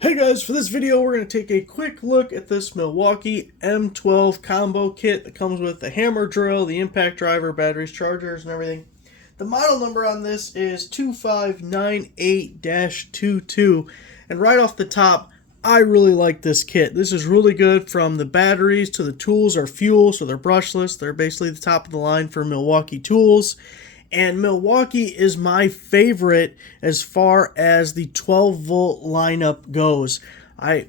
Hey guys, for this video we're going to take a quick look at this Milwaukee M12 combo kit that comes with the hammer drill, the impact driver, batteries, chargers, and everything. The model number on this is 2598-22, and right off the top, I really like this kit. This is really good, from the batteries to the tools are fuel, so they're brushless. They're basically the top of the line for Milwaukee tools. And Milwaukee is my favorite as far as the 12 volt lineup goes.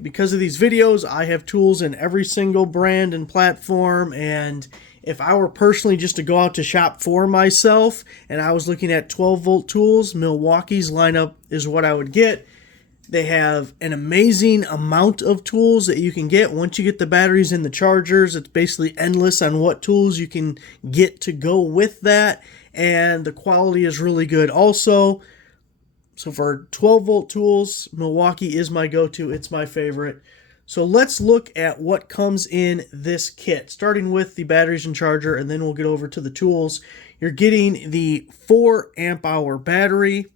Because of these videos, I have tools in every single brand and platform, and if I were personally just to go out to shop for myself and I was looking at 12 volt tools, Milwaukee's lineup is what I would get. They have an amazing amount of tools that you can get. Once you get the batteries and the chargers, it's basically endless on what tools you can get to go with that. And the quality is really good also. So for 12 volt tools, Milwaukee is my go-to. It's my favorite. So let's look at what comes in this kit, starting with the batteries and charger, and then we'll get over to the tools. You're getting the 4 amp hour battery.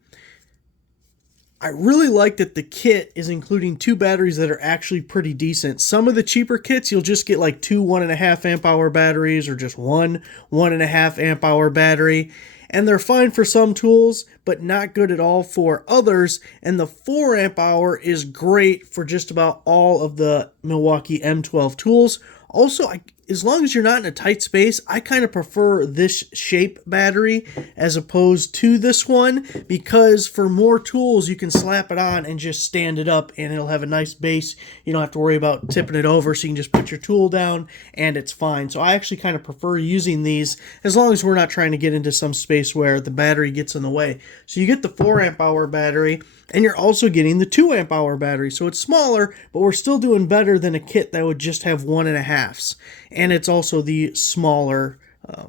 I really like that the kit is including 2 batteries that are actually pretty decent. Some of the cheaper kits, you'll just get like 2 1.5 amp hour batteries, or just one 1.5 amp hour battery. And they're fine for some tools, but not good at all for others. And the 4 amp hour is great for just about all of the Milwaukee M12 tools. Also, as long as you're not in a tight space, I kind of prefer this shape battery as opposed to this one, because for more tools, you can slap it on and just stand it up and it'll have a nice base. You don't have to worry about tipping it over, so you can just put your tool down and it's fine. So I actually kind of prefer using these as long as we're not trying to get into some space where the battery gets in the way. So you get the 4 amp hour battery, and you're also getting the 2 amp hour battery. So it's smaller, but we're still doing better than a kit that would just have 1.5s. And it's also the smaller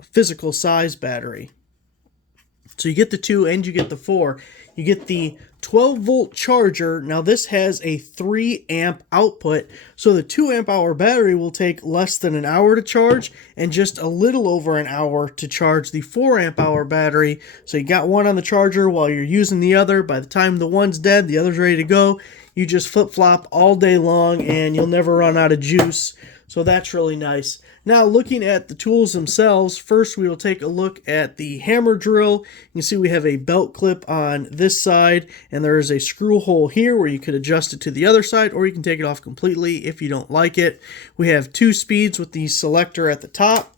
physical size battery. So you get the 2 and you get the 4. You get the 12 volt charger. Now this has a 3 amp output, so the 2 amp hour battery will take less than an hour to charge and just a little over an hour to charge the 4 amp hour battery. So you got one on the charger while you're using the other. By the time the one's dead, the other's ready to go. You just flip-flop all day long and you'll never run out of juice. So that's really nice. Now, looking at the tools themselves, first we will take a look at the hammer drill. You can see we have a belt clip on this side, and there is a screw hole here where you could adjust it to the other side, or you can take it off completely if you don't like it. We have 2 speeds with the selector at the top.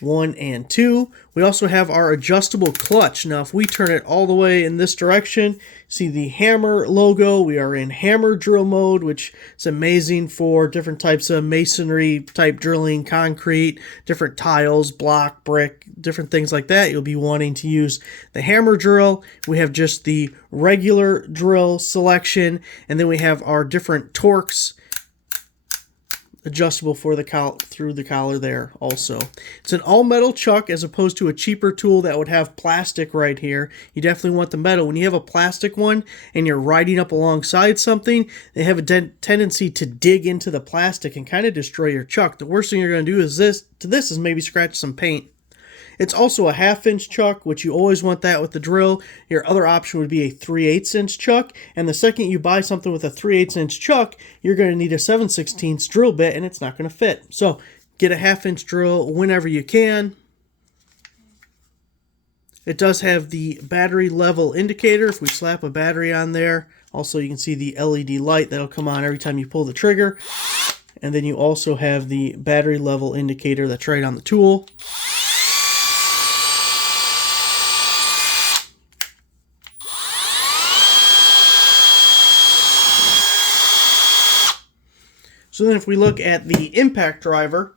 1 and 2. We also have our adjustable clutch. Now, if we turn it all the way in this direction, see the hammer logo. We are in hammer drill mode, which is amazing for different types of masonry type drilling, concrete, different tiles, block, brick, different things like that. You'll be wanting to use the hammer drill. We have just the regular drill selection, and then we have our different torques adjustable for the through the collar there also. It's an all-metal chuck as opposed to a cheaper tool that would have plastic right here. You definitely want the metal. When you have a plastic one and you're riding up alongside something, they have a tendency to dig into the plastic and kind of destroy your chuck. The worst thing you're going to do is is maybe scratch some paint. It's also a 1/2 inch chuck, which you always want that with the drill. Your other option would be a 3/8 inch chuck, and the second you buy something with a 3/8 inch chuck, you're going to need a 7/16 drill bit, and it's not going to fit. So get a 1/2 inch drill whenever you can. It does have the battery level indicator. If we slap a battery on there, also you can see the LED light that'll come on every time you pull the trigger. And then you also have the battery level indicator that's right on the tool. So then if we look at the impact driver,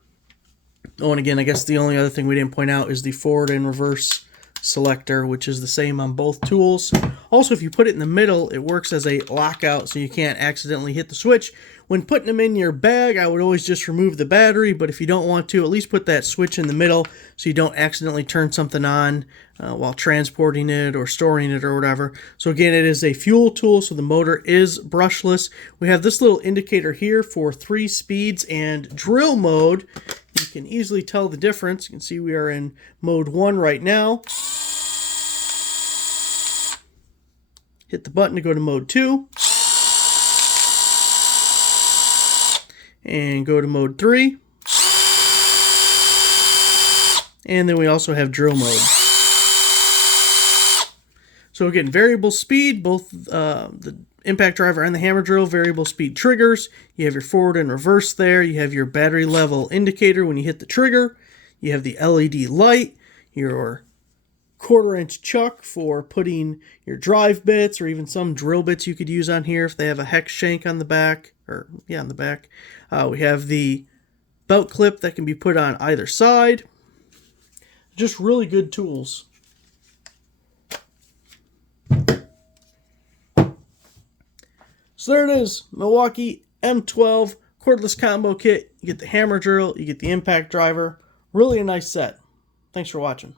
oh, and again, I guess the only other thing we didn't point out is the forward and reverse selector, which is the same on both tools. Also, if you put it in the middle, it works as a lockout, so you can't accidentally hit the switch. When putting them in your bag, I would always just remove the battery, but if you don't want to, at least put that switch in the middle so you don't accidentally turn something on while transporting it or storing it or whatever. So again, it is a fuel tool, so the motor is brushless. We have this little indicator here for 3 speeds and drill mode. You can easily tell the difference. You can see we are in mode 1 right now. Hit the button to go to mode 2. and go to mode 3. And then we also have drill mode. So we're getting variable speed, both the impact driver and the hammer drill, variable speed triggers. You have your forward and reverse there. You have your battery level indicator when you hit the trigger. You have the LED light, your 1/4-inch chuck for putting your drive bits or even some drill bits you could use on here if they have a hex shank on the back, on the back. We have the belt clip that can be put on either side. Just really good tools. So there it is, Milwaukee M12 cordless combo kit. You get the hammer drill, you get the impact driver. Really a nice set. Thanks for watching.